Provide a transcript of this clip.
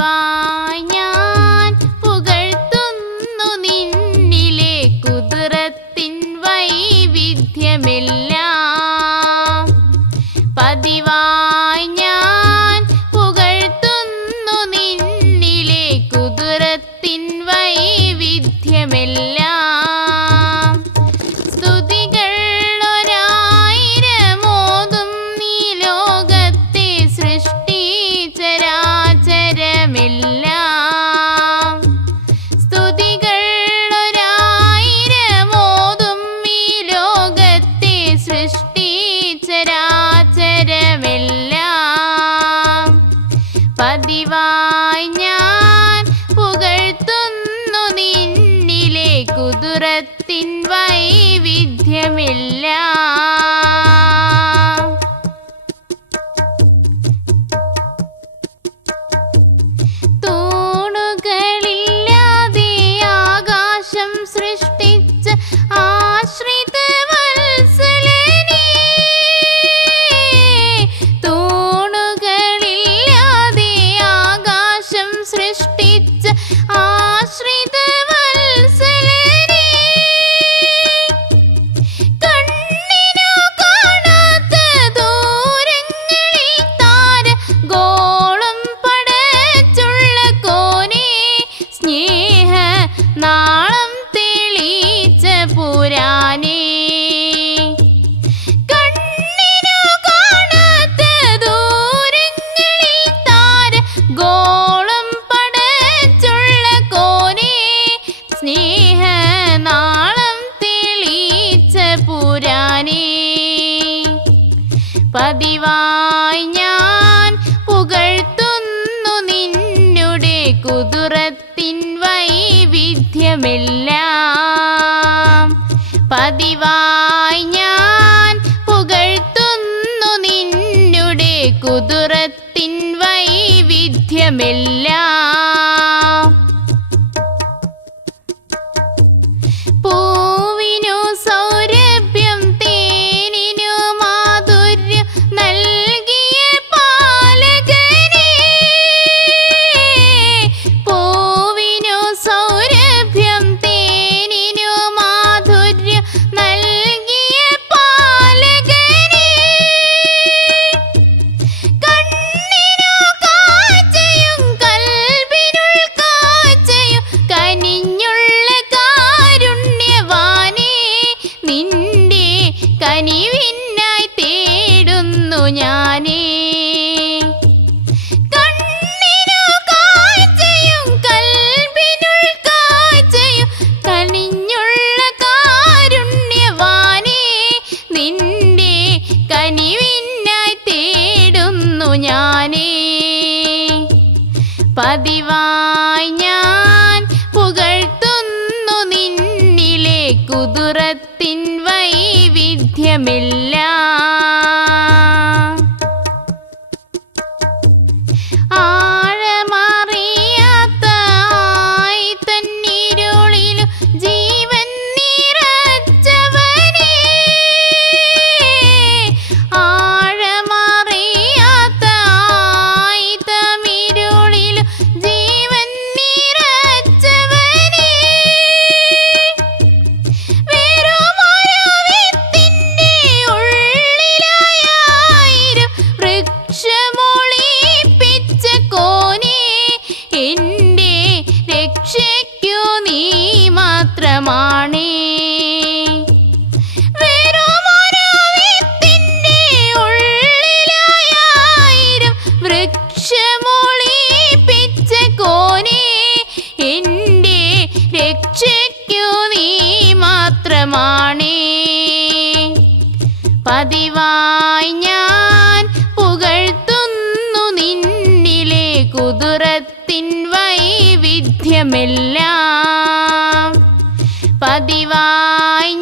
പതിവായി ഞാൻ പുകഴ്ത്തുന്നു നിന്നിലെ കുതിരത്തിൻ വൈവിധ്യമെല്ലാം. പതിവായി ഞാൻ പുകഴ്ത്തുന്നു നിന്നിലെ കുതിരത്തിൻ വൈവിധ്യമെല്ലാം. സ്തുതികൾ ഒരായിരമോതും നീ ലോകത്തെ സൃഷ്ടിചരാചരമെല്ലാം. സ്തുതികൾ ഒരായിരമോതും ഈ ലോകത്തെ സൃഷ്ടിചരാചരമെല്ലാം. പതിവായി ഞാൻ പുകഴ്ത്തുന്നു നിന്നിലെ കുതിരത്തിൻ വൈവിധ്യമെല്ലാം. തൂണുകളില്ലാതെ ആകാശം സൃഷ്ടിച്ച ആശ്രിത വത്സലനേ. തൂണുകളില്ലാതെ ആകാശം സൃഷ്ടിച്ച ആശ്രിത വത്സലനേ. കണ്ണിനു കാണാത്ത ദൂരങ്ങളിൽ താരഗോളം പടച്ചുള്ള കോനേ. സ്നേഹ നാളം തെളിച്ച പുരാനേ. കണ്ണിനു കാണാത്ത ദൂരങ്ങളിൽ താരഗോളം പടച്ചുള്ള കോനേ. സ്നേഹ നാളം തെളിച്ച പുരാനേ. പതിവായി ഞാൻ പുകഴ്ത്തുന്നു നിന്നുടെ കുതിരത്തിൻ വൈവിധ്യമെല്ലാം. പതിവായി ഞാൻ പുകഴ്ത്തുന്നു നിന്നുടെ കുതിരത്തിൻ വൈവിധ്യമെല്ലാം. പൂവിനു സൗരഭ്യം തേനിനു മാധുര്യം നൽകിയ പാലകനേ. പൂവിനു സൗരഭ്യം തേനിനു മാധുര്യം നൽകിയ പാലകനേ. കണ്ണിനു കാഴ്ചയും കൽബിനുൾ കാഴ്ചയും കനിഞ്ഞുള്ള കാരുണ്യവാനേ. നിന്റെ കനിവിനായി തേടുന്നു ഞാനേ. കണ്ണിനു കാഴ്ചയും കൽബിനുൾ കാഴ്ചയും കനിഞ്ഞുള്ള കാരുണ്യവാനേ. നിന്റെ കനിവിനായി തേടുന്നു ഞാനേ. പതിവായി ഞാൻ പുകഴ്ത്തുന്നു നിന്നിലെ കുതിരത്തിൻ വൈവിധ്യമെല്ലാം. ആഴമറിയാത്ത ആഴത്തന്നിരുളിലും ജീവൻ നിറച്ചവനേ. ആഴമറിയാത്ത ആഴത്തമിരുളിലും ജീവൻ നിറച്ചവനേ. വെറുമൊരു വിത്തിന്റെ ഉള്ളിലായിരം വൃക്ഷമൊളിപ്പിച്ച കോനേ. എന്റെ രക്ഷയ്ക്കു നീ മാത്രമാണേ. വെറുമൊരു വിത്തിന്റെ ഉള്ളിലായിരം വൃക്ഷമൊളിപ്പിച്ച കോനേ. എന്റെ രക്ഷയ്ക്കു നീ മാത്രമാണേ. പതിവായി ഞാൻ പുകഴ്ത്തുന്നു നിന്നിലെ കുതിരത്തിൻ വൈവിധ്യമെല്ലാം. പതിവായി